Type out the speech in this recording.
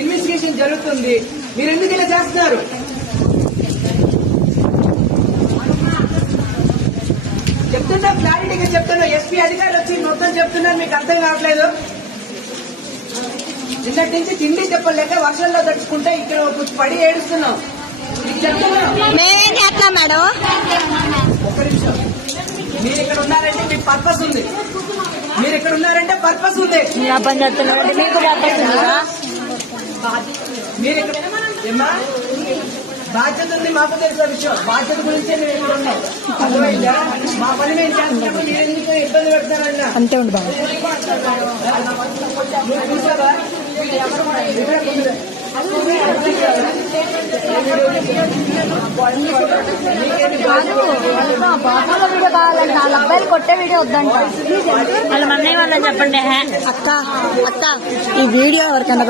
Investigation జరుగుతుంది. మీరు ఎందుకు ఇలా చేస్తున్నారు? చెప్తున్నా, క్లారిటీగా చెప్తున్నా. ఎస్పీ అధికారులు వచ్చి మొత్తం చెప్తున్నారు, మీకు అర్థం కావట్లేదు. నిన్నటి నుంచి తిండి చెప్పలేక వర్షంలో తడుచుకుంటే ఇక్కడ పడి ఏడుస్తున్నాం. మేమేం చేస్తున్నాం మేడం? ఒక్క నిమిషం. మీరు ఇక్కడ ఉన్నారంటే మీకు పర్పస్ ఉంది. మీరు ఇక్కడ ఉన్నారంటే పర్పస్ ఉంది. పని చేస్తున్నారంటే మీకు పర్పస్ ఉందా? మీరు ఇక్కడ ఏమ్మా బాధ్యత ఉంది, మాకు తెలిసిన విషయం. బాధ్యత గురించే మేము ఇక్కడ ఉన్నాం. అర్థమైందా? మా పని మేము చేస్తున్నప్పుడు మీరు ఎందుకు ఇబ్బంది పెడతారన్నా? అంతే ఉండు బాబు. నువ్వు చూసావా? వాళ్ళ అబ్బాయిలు కొట్టే వీడియో వద్దంట. వాళ్ళ మన్నయ్య వాళ్ళని చెప్పండి. అక్క ఈ వీడియో ఎవరికైనా